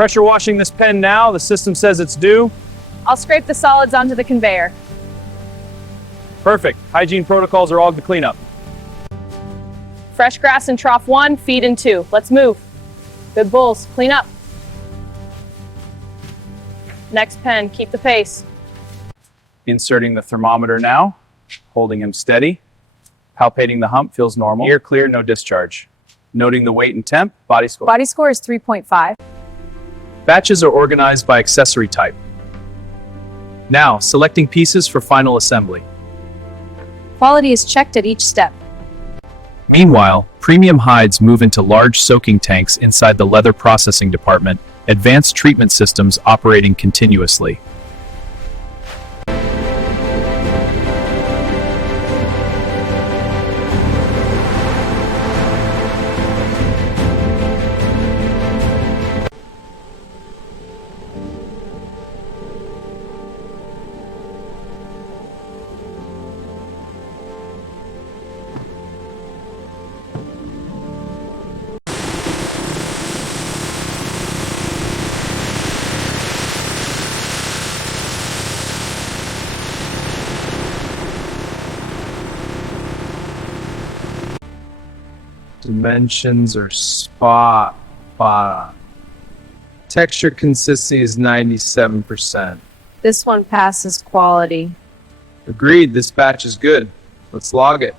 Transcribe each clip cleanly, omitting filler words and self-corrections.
Pressure washing this pen now. The system says it's due. I'll scrape the solids onto the conveyor. Perfect. Hygiene protocols are all to clean up. Fresh grass in trough 1, feed in 2. Let's move. Good bulls, clean up. Next pen, keep the pace. Inserting the thermometer now, holding him steady. Palpating the hump feels normal. Ear clear, no discharge. Noting the weight and temp, body score. Body score is 3.5. Batches are organized by accessory type. Now, selecting pieces for final assembly. Quality is checked at each step. Meanwhile, premium hides move into large soaking tanks inside the leather processing department, advanced treatment systems operating continuously. Dimensions are spot on. Texture consistency is 97%. This one passes quality. Agreed, this batch is good. Let's log it.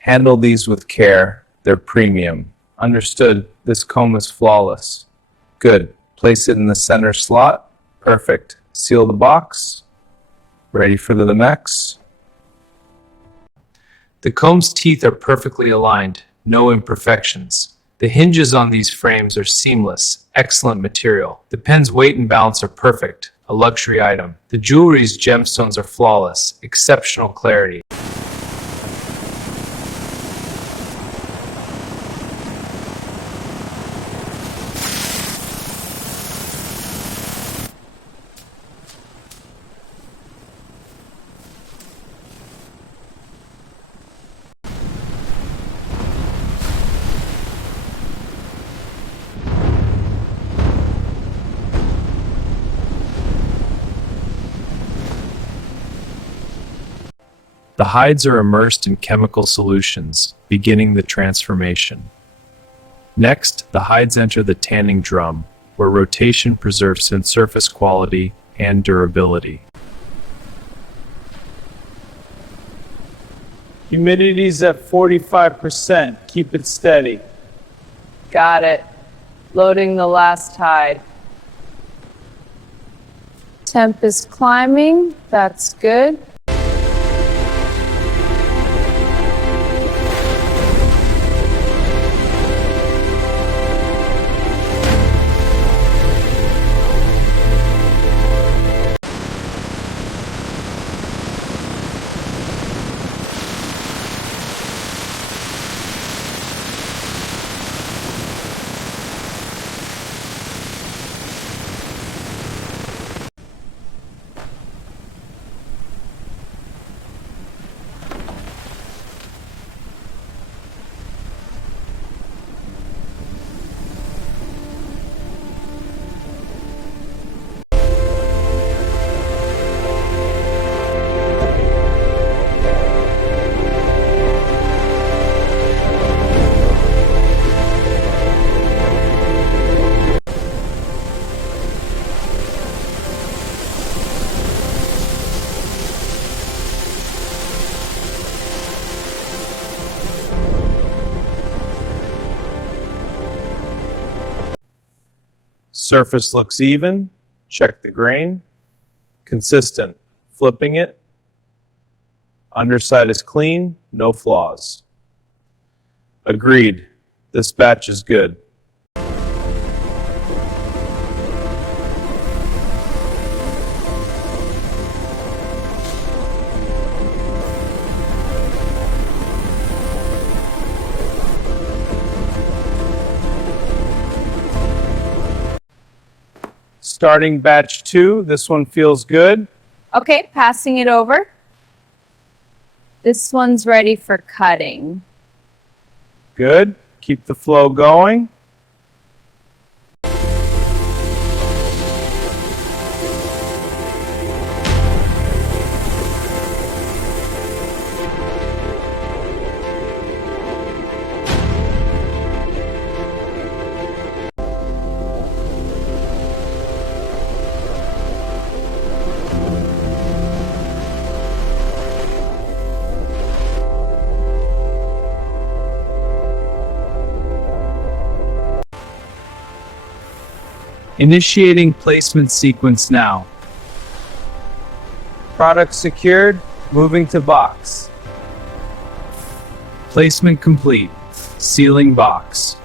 Handle these with care. They're premium. Understood. This comb is flawless. Good. Place it in the center slot. Perfect. Seal the box. Ready for the next. The comb's teeth are perfectly aligned. No imperfections. The hinges on these frames are seamless. Excellent material. The pen's weight and balance are perfect. A luxury item. The jewelry's gemstones are flawless. Exceptional clarity. The hides are immersed in chemical solutions, beginning the transformation. Next, the hides enter the tanning drum, where rotation preserves surface quality and durability. Humidity's at 45%. Keep it steady. Got it. Loading the last hide. Temp is climbing. That's good. Surface looks even. Check the grain. Consistent. Flipping it. Underside is clean, no flaws. Agreed. This batch is good. Starting batch 2, this one feels good. Okay, passing it over. This one's ready for cutting. Good. Keep the flow going. Initiating placement sequence now. Product secured. Moving to box. Placement complete. Sealing box.